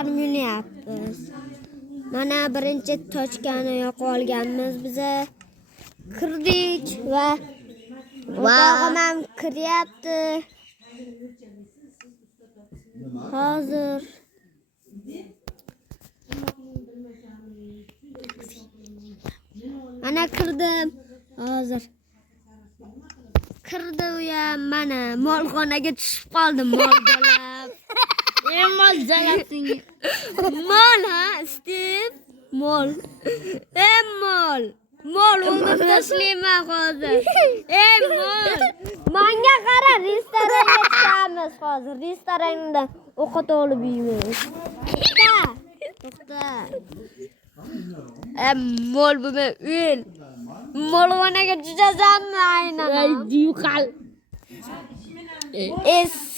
tochlarni yunyapmiz. Mana birinchi tochkani yoqib olganmiz biza. Kirdik va o'rtog'im ham kiryapti. Hozir mana kirdim. Hozir kirdi u ham mana molxonaga tushib qoldim molgalab. Mol jalabsing. Mol ha, Steve. Mol. Mol. Mol o'ldirib tashlayman hozir. Mol. Menga qara, restoranga chiqamiz hozir. Restoranda ovqat olib yeymiz. To'xta. Mol buni o'l. Molxonaga tushazammi aynan? Yuqal.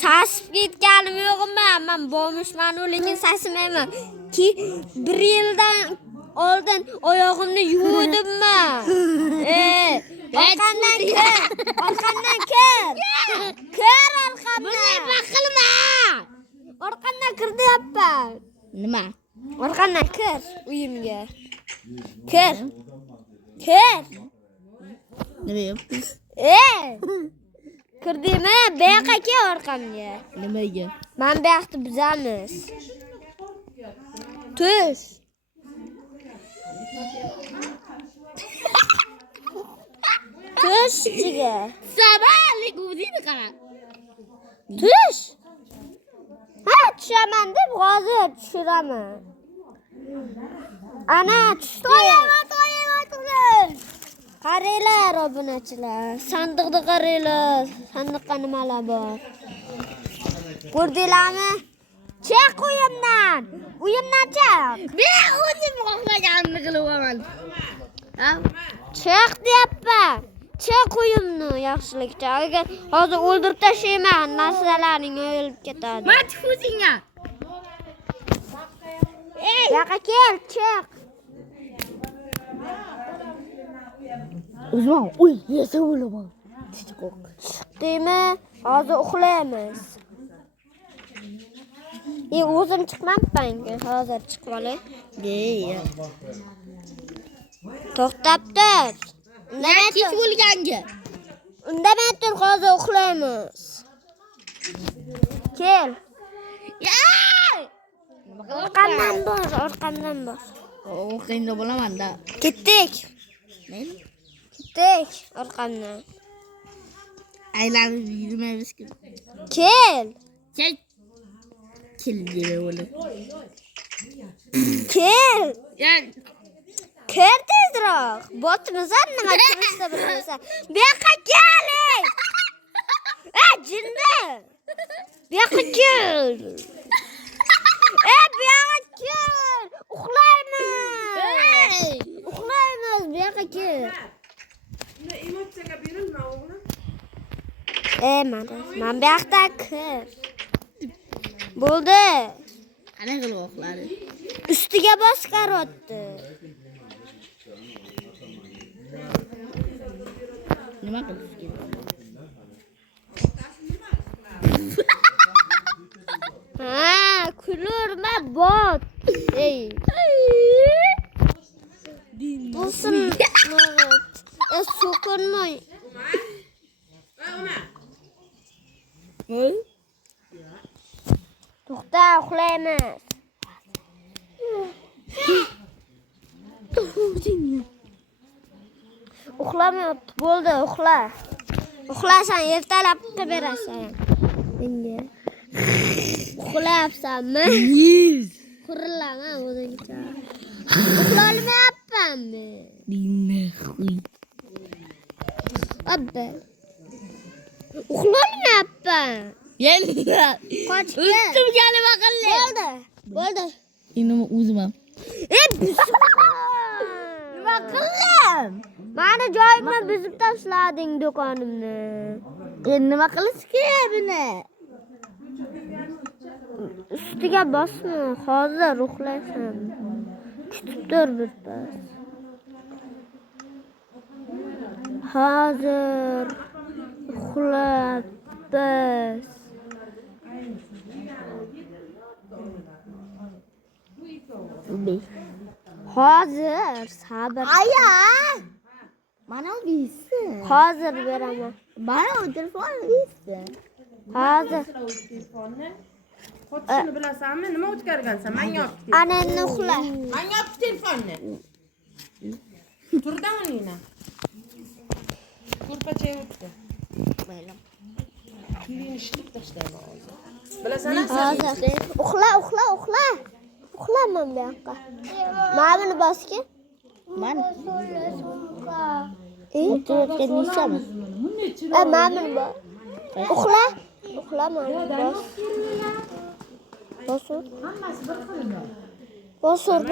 Sasib ketganim yo'qmi? Men bo'lmishman, lekin sasimayman. Ki 1 yildan oldin oyog'imni yuvdimmi? Orqamdan kir. Orqamdan kir. Kir orqamdan. Buni baqilma. Orqamdan kir deyapman. Nima? Orqamdan kir uyimga. Kir. Kir. Nima yapsiz? Kirdingmi? Bu yoqqa kel orqamga. Nimaga? Men bu yoqni buzamiz. Tush. Tush ichiga. Sabalik o'zingni qara. Tush. Ha, tushaman deb hozir tushiraman. Ana tushdi. To'yama. Qaranglar obunachilar. Sandiqda qaranglar. Sandiqda nimalar bor? Ko'rdinglarmi? Chiq uyimdan. Uyimdan chiq. Men o'zim xohlaganimni qilaman. Ha? Chiq deyapman. Chiq uyimni yaxshilikcha. Agar hozir o'ldirib tashlayman, narsalaring o'lib ketadi. Men o'zingga. Yoqqa kel, chiq. Uzman, uy, yesa bo'laman. Chiqdingmi? Hozir uxlaymiz. O'zim chiqmabman-ku, hozir chiqib olay. To'xtab tur. Nima kech bo'lganga? Indamay tur, hozir uxlaymiz. Kel. Orqamdan bor. O'qingda bo'laman-da. Ketdik. Men Ketdik orqamdan. aylanib yurmaymiz-ku. Kel. Kel deb o'yla. Kel. Ya, Kir tezroq. Botimisan nima kirishsa bilmaysan. Bu yoqqa keling. Jinni. Bu yoqqa kel. Bu yoqqa kel. Uxlaymiz. Uxlaymiz, bu yoqqa kel. Emotsiyaga berilma o'g'lim. Men bu yoqda kir. Bo'ldi. qanday qilib uxladi? Ustiga boshqarotdi. Nima qilish kerak? Kulurma bot. Bo'lsin. So'kinmay. To'xta, uxlaymiz. Uxlamayapti. Bo'ldi, uxla. Uxlasan, ertalab berasan. Menga. Uxlayapsanmi? Qurilama o'zingcha. Uxlolmayapmanmi? Dinle xuy. Abba. Uxlolmayapman. Yalla. Qochib. Ustimga nima qildi? Bo'ldi. Nima o'zim? Nima qildim? Meni joyimni buzib tashlading do'konimni. Nima qilish kerak buni? Ustiga bosma, hozir uxlaysan. Kutib tur birpas. Hozir uxlab bas. Hozir sabr. Aya. Mana u bilsin. Hozir beraman. Mana u telefonni bilsin. Hozir. Telefonni. Qotishini bilasanmi? Nima o'tkargansan? Menga olib kel. Ana endi uxla. Menga olib telefonni. Turdan uningni. Ko'rpachaga o'tdi. Kirini shilib tashlayman hozir. Bilasan, Hozir. Uxla. Uxlaman bu yoqqa. Mana buni bosga. Mana. O'tirayotgan nechami? Mana buni bos. Uxla. Uxlaman. Bosur.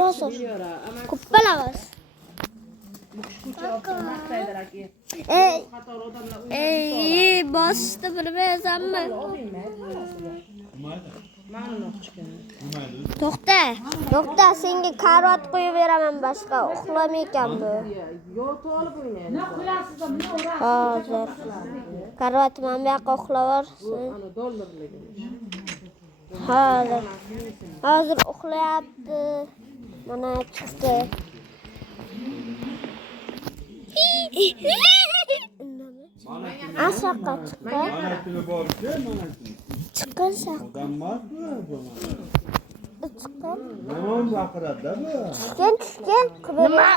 Bosur. Ko'ppala bos. Ey, bosishni bilmaysanmi? To'xta, senga karvat qo'yib beraman boshqa. Uxlamaykan bu. Yotib olib o'ynaydi. Hozir. Karvat mana bu yoqqa uxlavorsin. Ana dollarligini. Hozir uxlayapti. Mana chiqdi. Aşağı çıkar. Çıkar şak. Çıkar. Tushgan. Nima?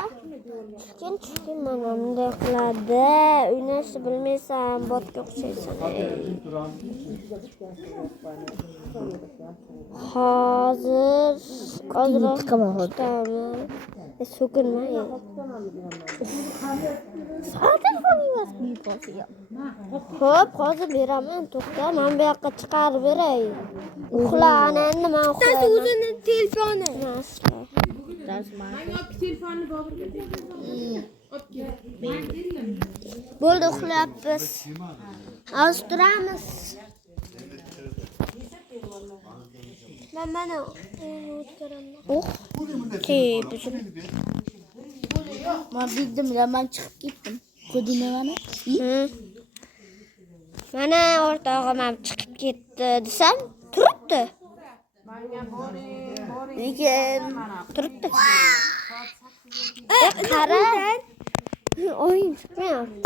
Tushgan mana bunday qiladi. O'ynashni bilmaysan, botga o'xshaysan. Hozir chiqaman. So'kinma. Xo'p, hozir beraman. To'xta, men bu yoqqa chiqarib beray. Uxla, ana endi men uxlayman. Tasi o'zini telefoni. Menga olib telefonni Boburga ber. Olib kel. Bo'ldi, uxlayapmiz. Hozir turamiz. Mana Men bildim, men chiqib ketdim. Ko'rdingmi mana? Mana o'rtog'im ham chiqib ketdi desam, turibdi. Menga boring. Lekin turibdi. Qara. Oyim chiqmayapti.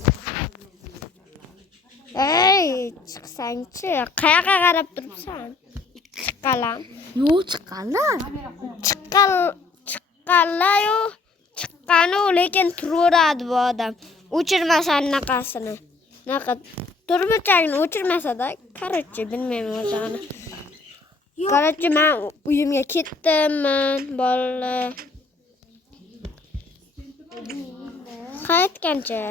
Ey, chiqsang-chi, qayoqqa qarab turibsan? Chiqqalam. Yo'q, chiqqanlar. Chiqqanlar-yu, chiqqanu, lekin turaveradi bu odam. O'chirmasan naqasini. Naqa turmuchagini o'chirmasa-da, qarchi bilmayman o'zini. Qarchi men uyimga ketdim, bolalar. Qaytgancha.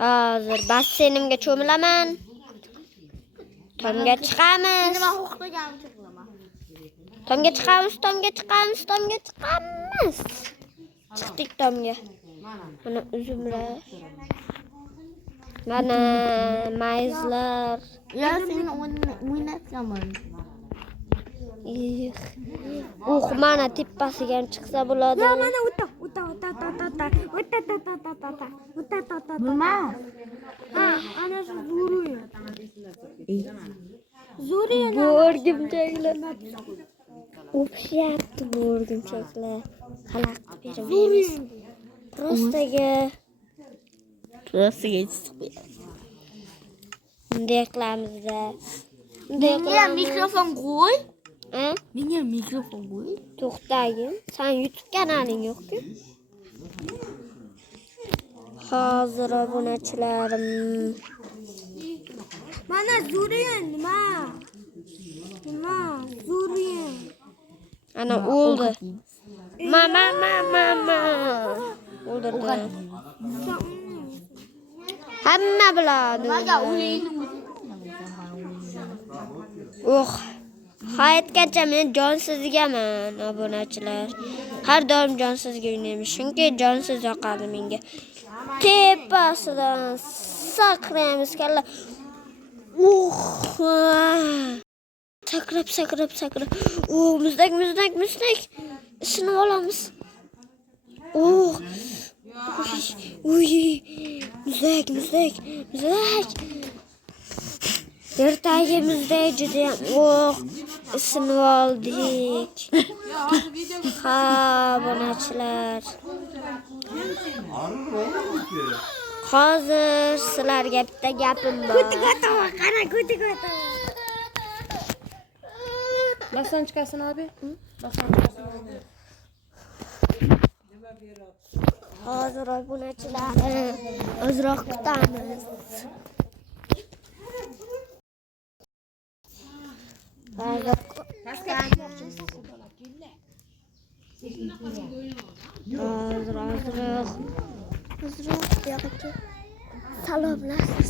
Hozir basseynimga cho'milaman. Tomga chiqamiz. Nima xohlaganimcha qilaman. Tomga chiqamiz. Chiqdik tomga. Mana uzumlar. Mana mayizlar. Ya seni o'ynatgaman. Mana tepasiga ham chiqsa bo'ladi. Ya mana o'ta. Nima? Ana shu Zuriya. O'rgimchaklar. O'pishyapti bu o'rgimchaklar. Xalaqit bermaymiz. Prostaga chiqib. bunday qilamiz-da. Menga mikrofon qo'y. Ha? Menga mikrofon qo'y. To'xtagin. Sen YouTube kanaling yo'q-ku? Hozir obunachilarim. Mana Zuriya nima? Zuriya. Ana o'ldi. Mama. O'ldirdi. Hamma biladi. Nimaga o'yinni Hayotgacha men jonsizgaman, obunachilar. Har doim jonsizga o'ynayman, chunki jonsiz yoqadi menga. Tepasidan sakraymiz kalla. Sakrab. Muzdak. Ishinib olamiz. Muzdak. Ertagi muzdak juda ham. isinib oldik. Ha, obunachilar. Hozir sizlarga bitta gapim bor. Basonchkasini abi. Basonchkasini abi. Hozir obunachilarni ozroq kutamiz.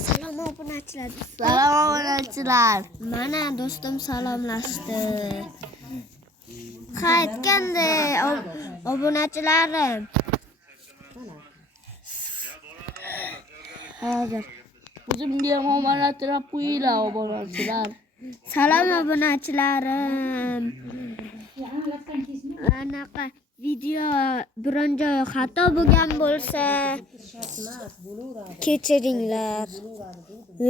Salom obunachilar. Salom obunachilar. Mana do'stim salomlashdi. Qaytganda obunachilarim. Hozir. O'zimga omonatlar qo'yinglar obunachilar. Salom obunachilarim. Anaqa video biron joyi xato bo'lgan bo'lsa kechiringlar.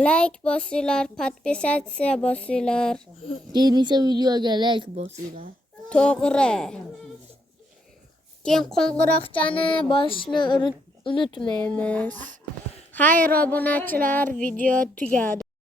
Like bosinglar, podpisatsiya bosinglar. Keyin esa videoga like bosinglar. To'g'ri. Keyin qo'ng'iroqchani bosishni unutmaymiz. Xayr obunachilar, video tugadi.